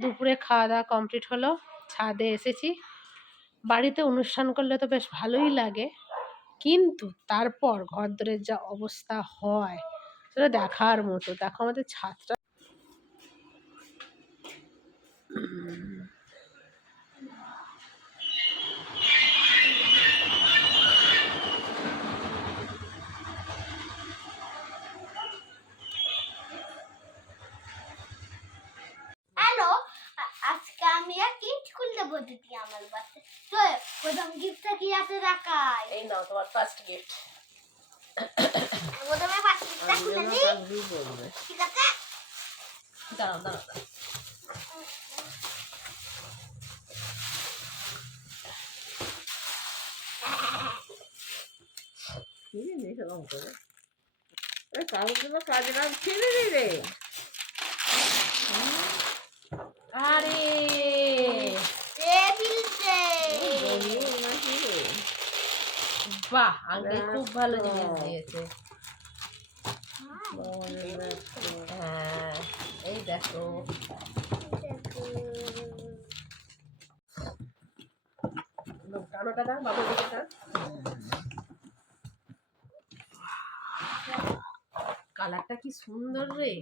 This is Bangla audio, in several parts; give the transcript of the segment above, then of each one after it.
দুপুরে খাওয়া দাওয়া কমপ্লিট হলো, ছাদে এসেছি। বাড়িতে অনুষ্ঠান করলে তো বেশ ভালোই লাগে, কিন্তু তারপর ঘরদোরের যা অবস্থা হয় সেটা দেখার মতো। দেখো আমাদের ছাদটা হ্যালো, আজকে আমি এক গিফট খুলতে বলতেছি আমার বাচ্চা। তো প্রথম গিফটটা কি আছে দেখাই। এই নাও তোমার ফার্স্ট গিফট। প্রথমে ফার্স্ট গিফটটা খুলে নিই, ঠিক আছে? দাঁড়াও দাঁড়াও, কি জিনিস এরকম করে কাগজগুলো কাজে না ছেড়ে দে রে। আরে টেবিলতে বাহ, আঙ্কেল খুব ভালো জিনিস দিয়েছে। হ্যাঁ, এই দেখো টানোটা দাও, বাবুর দিকে টান। কালারটা কি সুন্দর রে,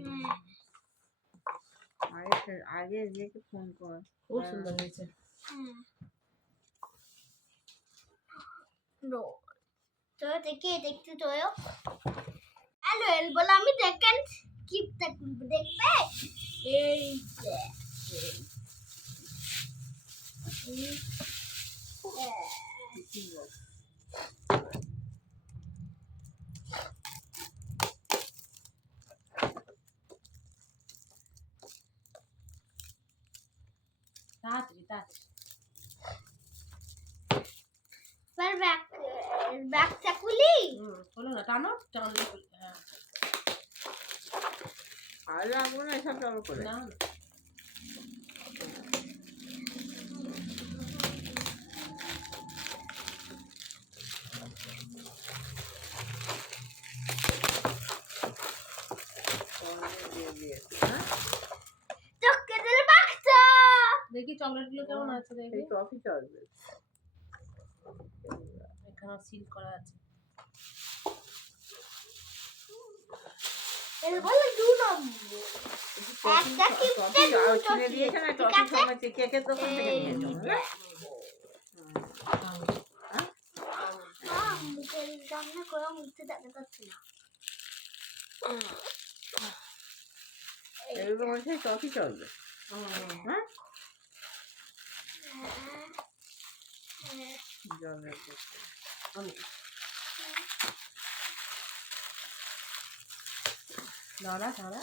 আগে যেকে ফোন কর, খুব সুন্দর হয়েছে। তো দেখি দেখতে তো হ্যালো এল বলে আমি দেখেন গিফটটা খুলবো, দেখবে? এই যে তাড়াতাড়ি তাড়াতাড়ি। ব্যাগটা খুলি। খোলো না, টানো, টানলে খুলবে। হ্যাঁ, আর লাগবো না এসব জল করে। না চকলেটের বাক্সা। দেখি চকলেট গুলো কেমন আছে, দেখি। টফি চলবে, এখানে সিল করা আছে। এল বলে 2 নম্বর একটা কিপটে ছিঁড়ে দিয়েছে না টফি সময় কেকের দোকান থেকে নিয়েছে। মুখের সামনে করে মুখতে দেখা যাচ্ছে না। এরকম হচ্ছে টফি চলবে। হ্যাঁ, জলের দাঁড়া দাঁড়া,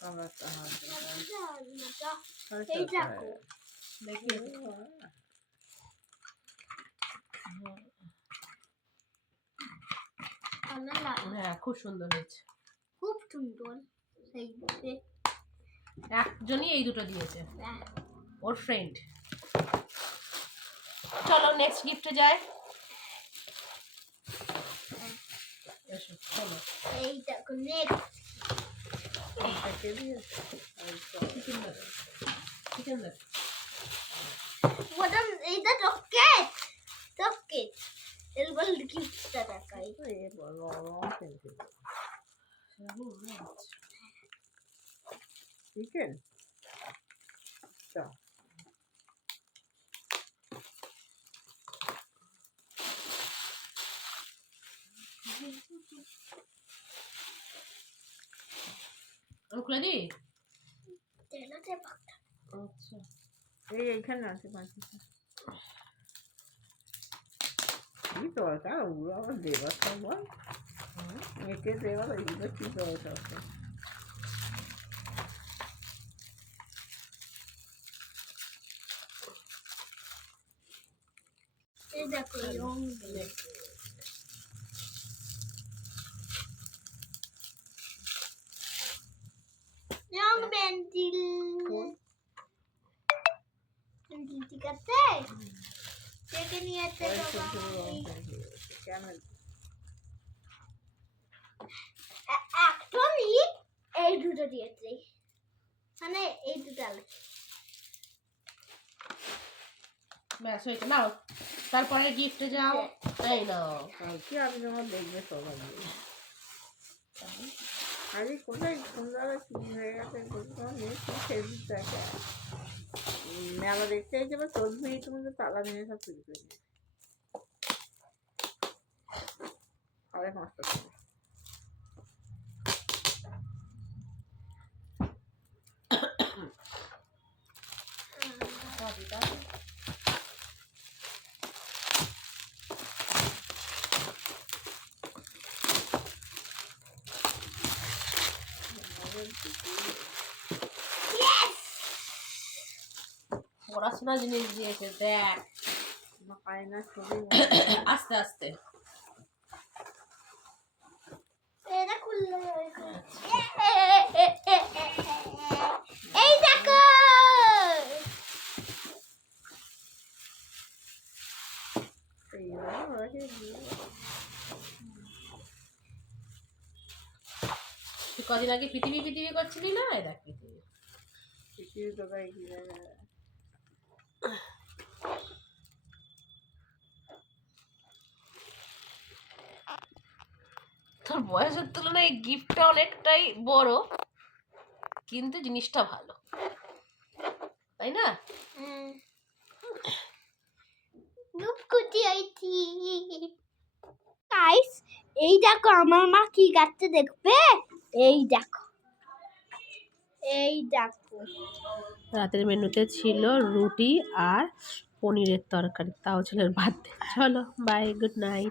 কালারটা এই দেখো দেখি। হ্যাঁ, খুব সুন্দর হয়েছে। খুব সুন্দর। সেই একজনই এই দুটো দিয়েছে, ওর ফ্রেন্ড। চলো নেক্সট গিফটে যাই। এসো চলো। এই দেখো নেক্সট চিকেন দাও, চিকেন দাও। প্রথম এইটা চকলেট চকলেট এল বল গিফটটা দেখাই। চিকেন খুলে দিই। তেলাতে পাতা। আচ্ছা, এইখানে আছে পাঁচটা। কি দরকার ওগুলো আবার দেবার সময় একে দেওয়ার, এগুলো কি দরকার? এই দেখো রং পেন্সিল ঠিক আছে, দেখে নিয়ে কেন একটা আমি এই দুটো দিয়েছি, মানে এই দুটো আলু। ব্যাস হয়েছে, নাও তারপরে গিফটে যাও। এই নাও। কালকে আমি তোমার দেখবে সবাই আরে কোথায় সুন্দর কি হয়ে গেছে তোমার মেয়ে কি ফেসবুক দেখে মেলা দেখতে যাবে 14 মিনিটের মধ্যে তালা ভেঙে সব চুরি করে নিয়ে সাড়ে 5টা সময় পড়াশোনা জিনিস দিয়েছে দেখ, আয়না ছবি আস্তে আস্তে। এটা খুললে এই দেখো, এইভাবে ওরা কি দিয়ে তুই কদিন আগে পৃথিবী পৃথিবী করছিলি না, এই দেখ পৃথিবী। পৃথিবী কোথায় কি জায়গায় তোর বয়সের তুলনায় গিফটটা অনেকটাই বড়, কিন্তু জিনিসটা ভালো, তাই না? রূপকুচি আইছি। গাইস, এই দেখো আমার মা কি গাছটা দেখবে, এই দেখো, এই দেখো। রাতের মেনুতে ছিল রুটি আর পনিরের তরকারি, তাও ছিল ভাত। চলো বাই, গুড নাইট।